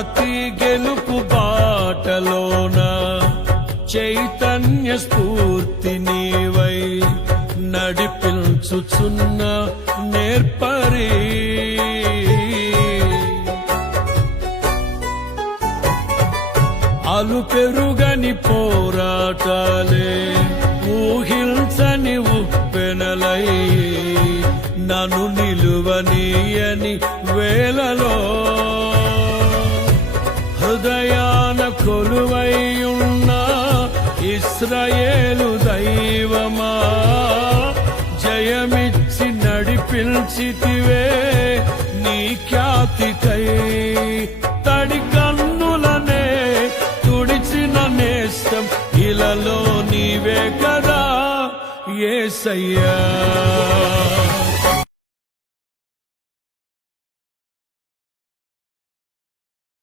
ప్రతి గెలుపు బాటలోన చైతన్య స్ఫూర్తి నీవై నడిపించుచున్న నేర్పరి. అలు పెరుగని పోరాటాలే ఊహించని ఉప్పెనలై నన్ను నిలువనీయని వేళలో హృదయాన కొలువైయున్న ఇశ్రాయేలు దైవమా, జయమిచ్చి నడిపించితివే నీ ఖ్యాతికై. తడి కన్నులనే తుడిచిన నేస్తం ఇలలో నీవే కదా యేసయ్యా.